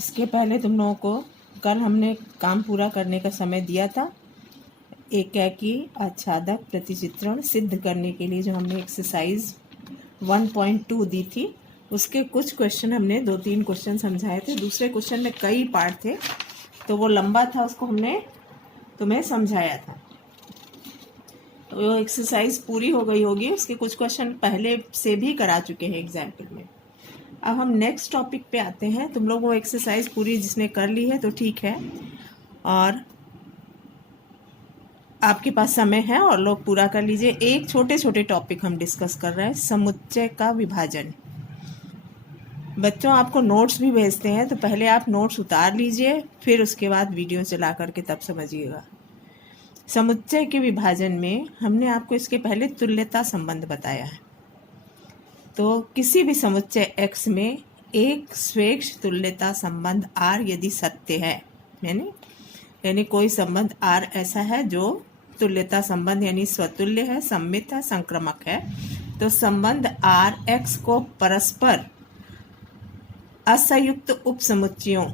इसके पहले तुम लोगों को कल हमने काम पूरा करने का समय दिया था। एकाकी आच्छादक प्रतिचित्रण सिद्ध करने के लिए जो हमने एक्सरसाइज 1.2 दी थी, उसके कुछ क्वेश्चन हमने 2-3 क्वेश्चन समझाए थे। दूसरे क्वेश्चन में कई पार्ट थे तो वो लंबा था, उसको हमने तुम्हें समझाया था। तो वो एक्सरसाइज पूरी हो गई होगी, उसके कुछ क्वेश्चन पहले से भी करा चुके हैं एग्जाम्पल में। अब हम नेक्स्ट टॉपिक पे आते हैं। तुम लोग वो एक्सरसाइज पूरी जिसने कर ली है तो ठीक है, और आपके पास समय है और लोग पूरा कर लीजिए। एक छोटे छोटे टॉपिक हम डिस्कस कर रहे हैं, समुच्चय का विभाजन। बच्चों आपको नोट्स भी भेजते हैं तो पहले आप नोट्स उतार लीजिए, फिर उसके बाद वीडियो चला करके तब समझिएगा। समुच्चय के विभाजन में हमने आपको इसके पहले तुल्यता संबंध बताया है। तो किसी भी समुच्चय X में एक स्वेच्छ तुल्यता संबंध R यदि सत्य है, यानी कोई संबंध R ऐसा है जो तुल्यता संबंध यानी स्वतुल्य है, सम्मित है, संक्रमक है, तो संबंध R X को परस्पर असंयुक्त उपसमुच्चयों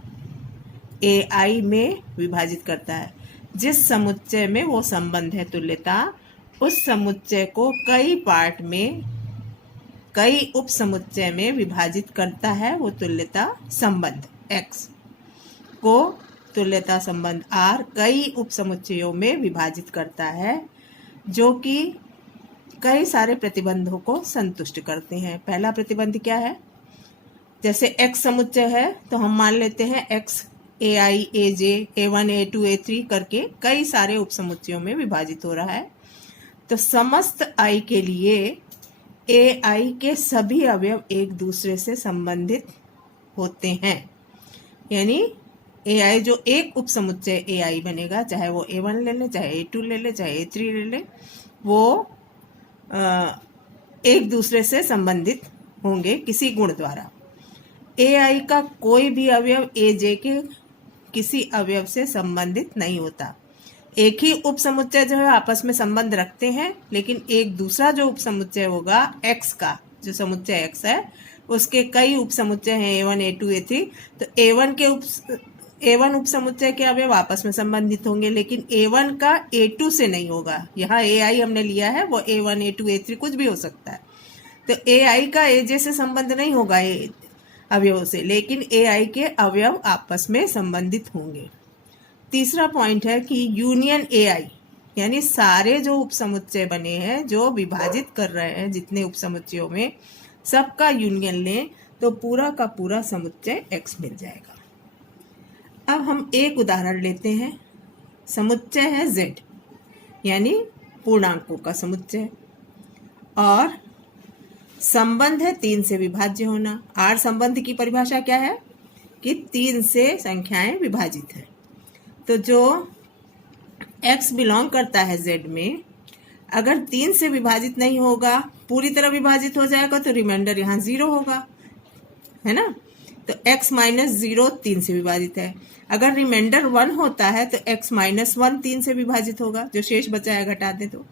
AI में विभाजित करता है। जिस समुच्चय में वो संबंध है तुल्यता, उस समुच्चय को कई पार्ट में कई उपसमुच्चय में विभाजित करता है। वो तुल्यता संबंध X को तुल्यता संबंध R कई उपसमुच्चयों में विभाजित करता है, जो कि कई सारे प्रतिबंधों को संतुष्ट करते हैं। पहला प्रतिबंध क्या है? जैसे X समुच्चय है तो हम मान लेते हैं X AI AJ A1 A2 A3 करके कई सारे उपसमुच्चयों में विभाजित हो रहा है। तो समस्त I के लिए AI के सभी अवयव एक दूसरे से संबंधित होते हैं। यानी AI जो एक उपसमुच्चय AI बनेगा, चाहे वो A1 ले ले, चाहे A2 ले ले, चाहे A3 ले ले, वो एक दूसरे से संबंधित होंगे किसी गुण द्वारा। AI का कोई भी अवयव AJ के किसी अवयव से संबंधित नहीं होता। एक ही उपसमुच्चय जो है आपस में संबंध रखते हैं, लेकिन एक दूसरा जो उपसमुच्चय होगा X का, जो समुच्चय X है, उसके कई उपसमुच्चय हैं A1 A2 A3। तो A1 उपसमुच्चय के अवयव आपस में संबंधित होंगे, लेकिन A1 का A2 से नहीं होगा। यहाँ AI हमने लिया है, वो A1 A2 A3 कुछ भी हो सकता है। तो AI का AJ से संबंध नहीं होगा अवयवों से, लेकिन AI के अवयव आपस में संबंधित होंगे। तीसरा पॉइंट है कि यूनियन AI, यानी सारे जो उपसमुच्चय बने हैं, जो विभाजित कर रहे हैं जितने उपसमुच्चयों में, सबका यूनियन लें तो पूरा का पूरा समुच्चय X मिल जाएगा। अब हम एक उदाहरण लेते हैं। समुच्चय है Z, यानी पूर्णांकों का समुच्चय, और संबंध है 3 से विभाज्य होना। R संबंध की परिभाषा क्या है कि 3 से संख्याएं विभाजित है। तो जो X बिलोंग करता है Z में, अगर 3 से विभाजित नहीं होगा, पूरी तरह विभाजित हो जाएगा तो रिमाइंडर यहाँ 0 होगा, है ना। तो X माइनस 0 3 से विभाजित है। अगर रिमाइंडर 1 होता है तो X माइनस 1 3 से विभाजित होगा, जो शेष बचा है घटा दे तो।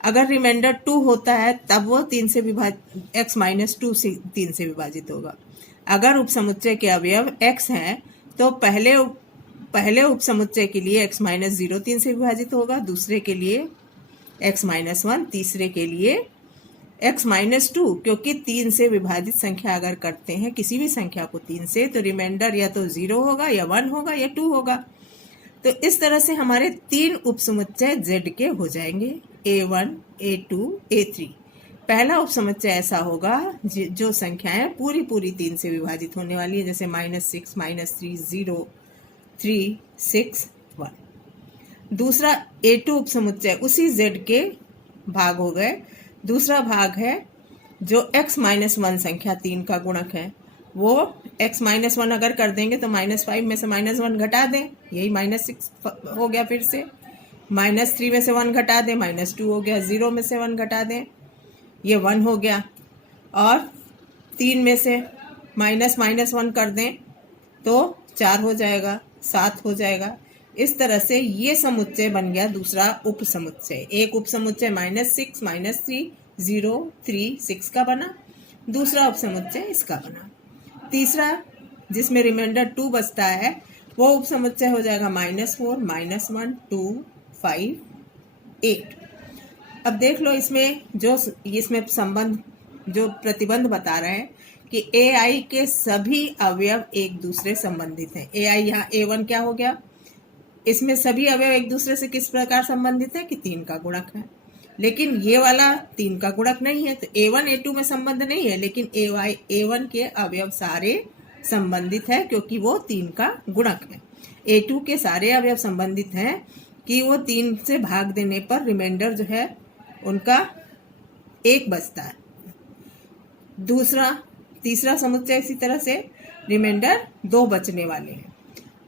अगर रिमाइंडर 2 होता है तब वो 3 से विभाजित X माइनस 2 से 3 से विभाजित होगा। अगर उपसमुच्चय के अवयव X हैं तो पहले उपसमुच्चय के लिए X माइनस 0 3 से विभाजित होगा, दूसरे के लिए X माइनस 1, तीसरे के लिए X माइनस 2, क्योंकि 3 से विभाजित संख्या अगर करते हैं किसी भी संख्या को 3 से, तो रिमाइंडर या तो 0 होगा या 1 होगा या 2 होगा। तो इस तरह से हमारे 3 उपसमुच्चय Z के हो जाएंगे, A1 A2 A3। पहला उपसमुच्चय ऐसा होगा जो संख्याएं पूरी 3 से विभाजित होने वाली है, जैसे -6 -3 0 3 6 1। दूसरा A2 उपसमुच्चय उसी Z के भाग हो गए। दूसरा भाग है जो X माइनस 1 संख्या 3 का गुणक है, वो X माइनस 1 अगर कर देंगे तो -5 में से -1 घटा दें, यही -6 हो गया। फिर से -3 में से 1 घटा दें, -2 हो गया। 0 में से 1 घटा दें, ये 1 हो गया। और 3 में से -1 कर दें तो 4 हो जाएगा, 7 हो जाएगा। इस तरह से ये समुच्चय बन गया दूसरा उपसमुच्चय। एक उपसमुच्चय -6 -3 0 3 6 का बना, दूसरा उपसमुच्चय इसका बना। तीसरा जिसमें रिमाइंडर 2 बचता है वो उपसमुच्चय हो जाएगा -4 -1 2 5 8। अब देख लो इसमें संबंध जो प्रतिबंध बता रहे हैं कि AI के सभी अवयव एक दूसरे संबंधित हैं। AI यहाँ A1 क्या हो गया, इसमें सभी अवयव एक दूसरे से किस प्रकार संबंधित है कि 3 का गुणक है, लेकिन ये वाला 3 का गुणक नहीं है, तो A1 A2 में संबंध नहीं है, लेकिन A1 के अवयव सारे संबंधित है क्योंकि वो 3 का गुणक है। A2 के सारे अवयव संबंधित हैं कि वो 3 से भाग देने पर रिमाइंडर जो है उनका 1 बचता है। तीसरा समुच्चय इसी तरह से रिमाइंडर 2 बचने वाले हैं।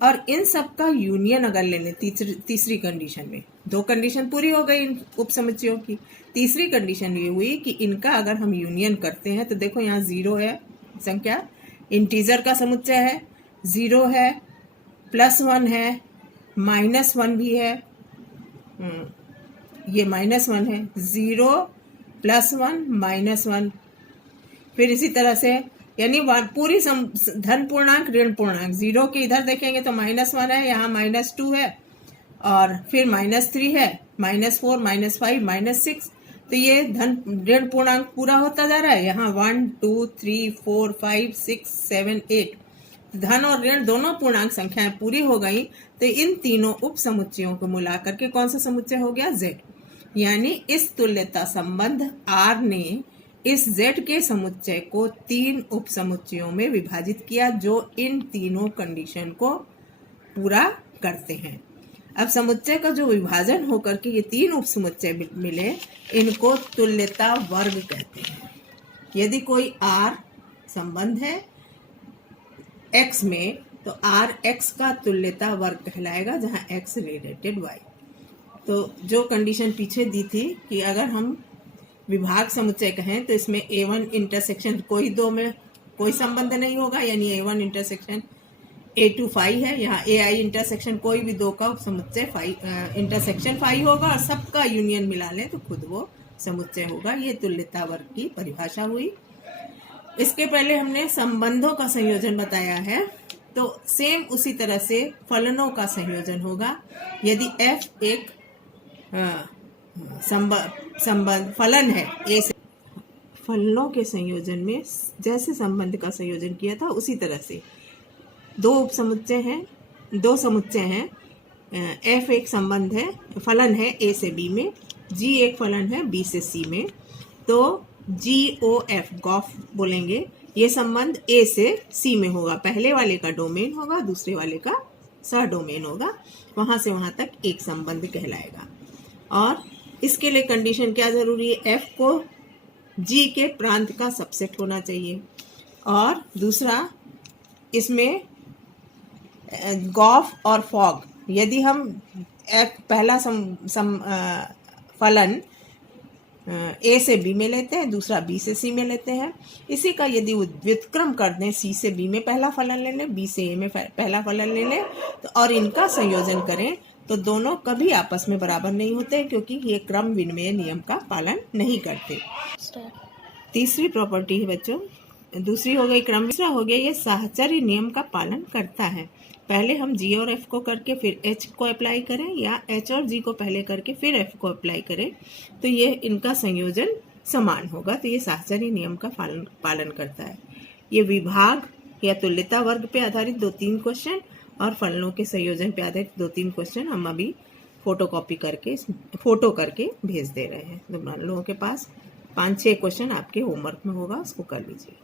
और इन सब का यूनियन अगर ले लें तीसरी कंडीशन में, 2 कंडीशन पूरी हो गई इन उपसमुच्चयों की। तीसरी कंडीशन ये हुई कि इनका अगर हम यूनियन करते हैं तो देखो यहाँ 0 है संख्या, इंटीजर का समुच्चय है, 0 है, +1 है, -1 भी है, ये -1 है, 0 +1 -1, फिर इसी तरह से यानी पूरी धन पूर्णांक ऋण पूर्णांक, 0 के इधर देखेंगे तो -1 है, यहाँ -2 है, और फिर -3 है, -4 -5 -6, तो ये धन ऋण पूर्णांक पूरा होता जा रहा है। यहाँ 1 2 3 4 5 6 7 8 धन और ऋण दोनों पूर्णांक संख्याएं पूरी हो गई, तो इन तीनों उप समुच्चयों को मिलाकर के कौन सा समुच्चय हो गया, Z। यानी इस तुल्यता संबंध R ने इस Z के समुच्चय को 3 उप समुच्चयों में विभाजित किया जो इन तीनों कंडीशन को पूरा करते हैं। अब समुच्चय का जो विभाजन होकर के ये 3 उप समुच्चय मिले, इनको तुल्यता वर्ग कहते हैं। यदि कोई R संबंध है X में, तो R X का तुल्यता वर्ग कहलाएगा, जहां X रिलेटेड Y। तो जो कंडीशन पीछे दी थी कि अगर हम विभाग समुच्चय कहें तो इसमें A1 इंटरसेक्शन कोई 2 में कोई संबंध नहीं होगा, यानी A1 इंटरसेक्शन A2 फाई है, यहाँ AI इंटरसेक्शन कोई भी 2 का समुच्चय इंटरसेक्शन फाई होगा, और सबका यूनियन मिला लें तो खुद वो समुच्चय होगा। ये तुल्यता वर्ग की परिभाषा हुई। इसके पहले हमने संबंधों का संयोजन बताया है, तो सेम उसी तरह से फलनों का संयोजन होगा। यदि F एक संबंध फलन है A से, फलनों के संयोजन में जैसे संबंध का संयोजन किया था उसी तरह से 2 समुच्चय हैं। F एक संबंध है, फलन है A से B में, G एक फलन है B से C में, तो GOF गॉफ बोलेंगे, ये संबंध A से C में होगा। पहले वाले का डोमेन होगा, दूसरे वाले का सह डोमेन होगा, वहां से वहां तक एक संबंध कहलाएगा। और इसके लिए कंडीशन क्या जरूरी है, F को G के प्रांत का सबसेट होना चाहिए, और दूसरा इसमें गॉफ और फॉग, यदि हम पहला फलन A से B में लेते हैं, दूसरा B से C में लेते हैं, इसी का यदि व्युत्क्रम कर दें, C से B में पहला फलन ले लें, B से A में पहला फलन ले लें, तो और इनका संयोजन करें तो दोनों कभी आपस में बराबर नहीं होते, क्योंकि ये क्रम विनिमय नियम का पालन नहीं करते। तीसरी प्रॉपर्टी है बच्चों, दूसरी हो गई क्रम, तीसरा हो गया ये साहचर्य नियम का पालन करता है। पहले हम G और F को करके फिर H को अप्लाई करें, या H और G को पहले करके फिर F को अप्लाई करें, तो ये इनका संयोजन समान होगा, तो ये साहचर्य नियम का पालन करता है। ये विभाग या तुल्यता वर्ग पे आधारित 2-3 क्वेश्चन और फलनों के संयोजन पे आधारित 2-3 क्वेश्चन हम अभी फोटो करके भेज दे रहे हैं। तो लोगों के पास 5-6 क्वेश्चन आपके होमवर्क में होगा, उसको कर लीजिए।